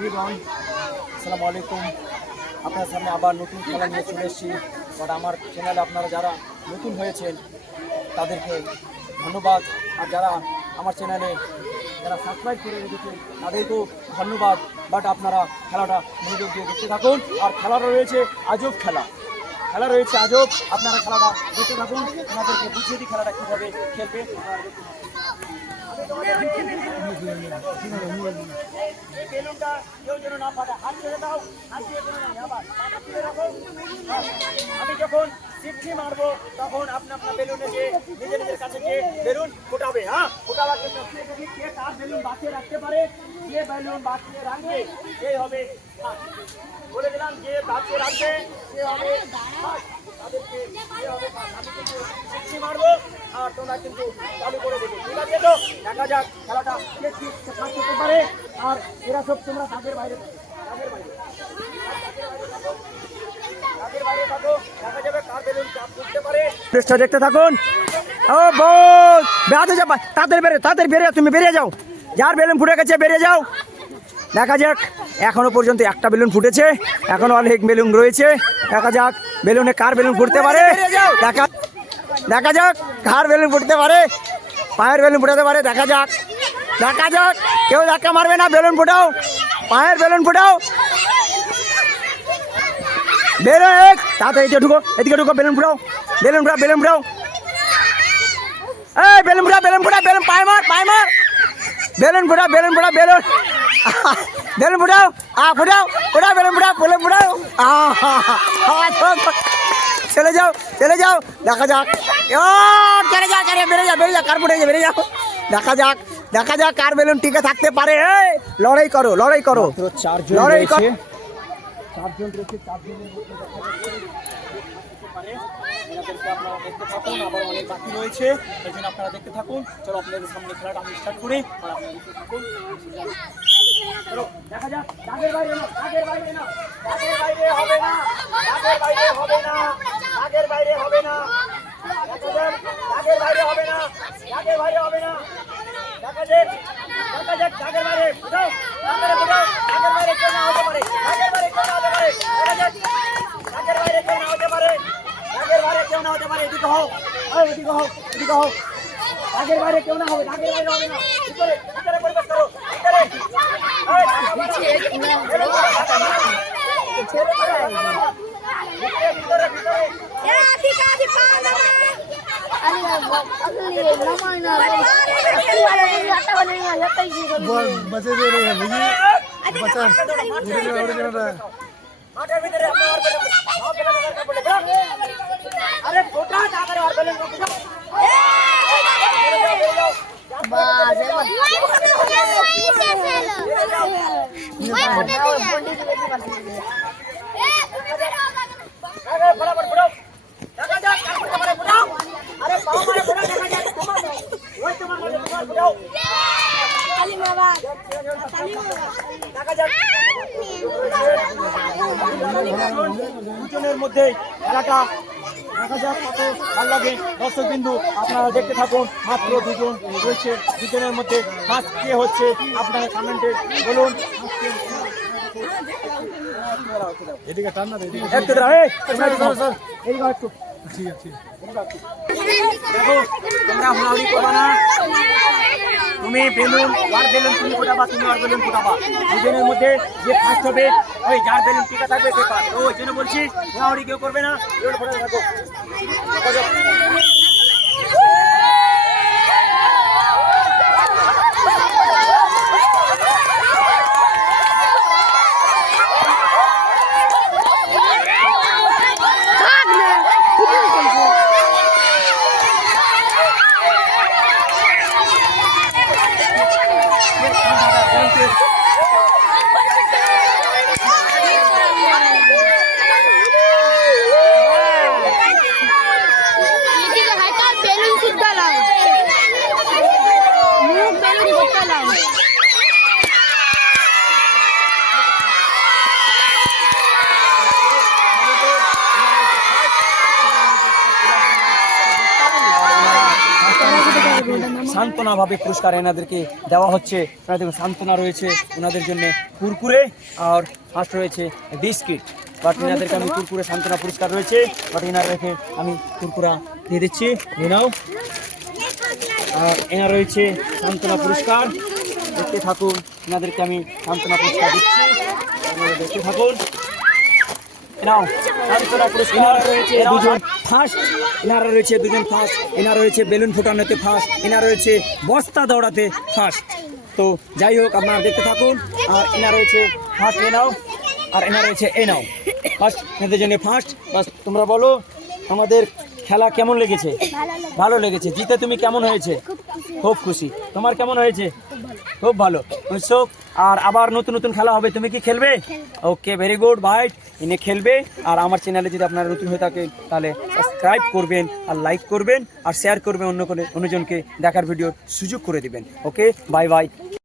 Everyone, আসসালামু আলাইকুম। আপনার সামনে আবার নতুন খেলা নিয়ে চলে এসেছি। বাট আমার চ্যানেলে আপনারা যারা নতুন হয়েছেন তাদেরকে ধন্যবাদ, আর যারা আমার চ্যানেলে যারা সাবস্ক্রাইব করে রেখেছেন তাদেরকেও ধন্যবাদ। বাট আপনারা খেলাটা মনোযোগ দিয়ে দেখতে থাকুন। আর খেলাটা রয়েছে আজব খেলা রয়েছে আজব। আপনারা খেলাটা দেখতে থাকুন, আমাদেরকে বুঝিয়ে দিই খেলাটা কীভাবে খেলবে। বেলুনটা কেউ যেন না ফাটে, হাত ছেড়ে দাও, হাত দিয়ে কোনো নেই, আবার পাটা তুলে রাখো। আমি যখন সিটকি মারবো তখন আপনি আপনার বেলুনে যে নিজের কাছে যে বেলুন ফোটাবে, হ্যাঁ ফোটাবার জন্য কে তার বেলুন বাঁচিয়ে রাখতে পারে, যে বেলুন বাঁচিয়ে রাখবে সেই হবে। বলে দিলাম, যে বাঁচিয়ে রাখবে সে হবে। তাদেরকে আমি কিন্তু সিটকি মারবো আর তোমরা কিন্তু চালু করে দেবে, ঠিক আছে? তো দেখা যাক খেলাটা কে ঠিক করতে পারে। আর এরা সব তোমরা দাগের বাইরে থাকো, দেখা যাবে কার বেলুন চাপ করতে পারে। দেখতে থাকুন। ও বল বেড়াতে যাবা, তাদের বেরিয়ে তুমি বেরিয়ে যাও, যার বেলুন ফুটে গেছে বেরিয়ে যাও। দেখা যাক, এখনো পর্যন্ত একটা বেলুন ফুটেছে, এখনো অনেক বেলুন রয়েছে। দেখা যাক বেলুনে কার বেলুন ফুটতে পারে। দেখা যাক কার বেলুন ফুটতে পারে, পায়ের বেলুন ফুটাতে পারে। দেখা যাক কেউ ধাক্কা মারবে না, বেলুন ফুটাও, পায়ের বেলুন ফুটাও। বেরো তাড়াতাড়ি এদিকে ঢুকো, বেলুন ফুটাও। এই বেলুন ফুটা, পায়ে মার, বেলুন ফুটাও, বেলুন ফুটাও, বেলুন ফুটাও। চলে যাও। দেখা যাক, বেড়ে যাও, কার ফুটে বেড়ে যাও। দেখা যাক কার বেলুন টিকে থাকতে পারে। লড়াই করো, লড়াই করো। চারজন রয়েছে। আপনারা দেখতে থাকুন, আবার অনেক বাকি রয়েছে, এই জন্য আপনারা দেখতে থাকুন। চলো আপনাদের সামনে খেলাটা আমি স্টার্ট করি, আর আপনারা দেখতে থাকুন। চলো দেখা যাক, দাগের বাইরে না, দাগের বাইরে হবে না, দাগের বাইরে হবে না। দাগের বাইরে হবে না। দেখা যাক দাগের বাইরে ফুটাও, দাগের বাইরে কেউ না হতে পারে, দাগের বাইরে কেউ না হতে পারে। এদিকে হও, দাগের বাইরে কেউ না হবে, দাগের বাইরে হবে না। ভিতরে প্রবেশ করো, ভিতরে। মাঠের ভিতরে আরে ফোটা টাকার আর বেলুন দুজনের মধ্যে খেলাটা দেখা যাক কত ভালো লাগে। দর্শক বিন্দু আপনারা দেখতে থাকুন, মাত্র দুজন রয়েছে, দুজনের মধ্যে ফার্স্ট কে হচ্ছে আপনারা কমেন্টে বলুন। দেখো তোমরা হুড়াহুড়ি করবা না, তুমি বেলুন তুমি ফোটাবা, তুমি আর বেলুন ফোটাবা। দুজনের মধ্যে যে ফার্স্ট হবে, ওই যার বেলুন টিকা থাকবে সে পাস। তো ওই জন্য বলছি হুড়াহুড়ি কেউ করবে না, বেলুন ফোটাতে থাকো। সান্ত্বনাভাবে পুরস্কার এনাদেরকে দেওয়া হচ্ছে। আপনারা দেখুন সান্ত্বনা রয়েছে ওনাদের জন্য কুরকুরে, আর ফার্স্ট রয়েছে বিস্কিট। বাট এনাদেরকে আমি কুরকুরে সান্ত্বনা পুরস্কার রয়েছে, বাট এনার রেখে আমি কুরকুরা দিয়ে দিচ্ছি, নিয়ে নাও। আর এনার রয়েছে সান্ত্বনা পুরস্কার, দেখতে থাকুন। এনাদেরকে আমি সান্ত্বনা পুরস্কার দিচ্ছি, দেখতে থাকুন। নাও সান্ত্বনা পুরস্কার রয়েছে দুজন ফার্স্ট, এনারা রয়েছে দুজন ফার্স্ট, এনারা রয়েছে বেলুন ফোটানোতে ফার্স্ট, এনারা রয়েছে বস্তা দৌড়াতে ফার্স্ট। তো যাই হোক আপনারা দেখতে থাকুন। আর এনারা রয়েছে ফার্স্ট, এ নাও। আর এনারা রয়েছে এ নাও, ফার্স্ট এদের জন্য ফার্স্ট। বাস তোমরা বলো আমাদের খেলা কেমন লেগেছে? ভালো লেগেছে। জিতে তুমি কেমন হয়েছে? খুব খুশি। তোমার কেমন হয়েছে? খুব ভালো বুঝছো। আর আবার নতুন নতুন খেলা হবে, তুমি কি খেলবে? ওকে, ভেরি গুড ভাই, ইনি খেলবে। আর আমার চ্যানেলে যদি আপনারা নতুন হয়ে থাকেন তাহলে সাবস্ক্রাইব করবেন, আর লাইক করবেন, আর শেয়ার করবেন, অন্যজনকে দেখার ভিডিওর সুযোগ করে দিবেন। ওকে, বাই বাই।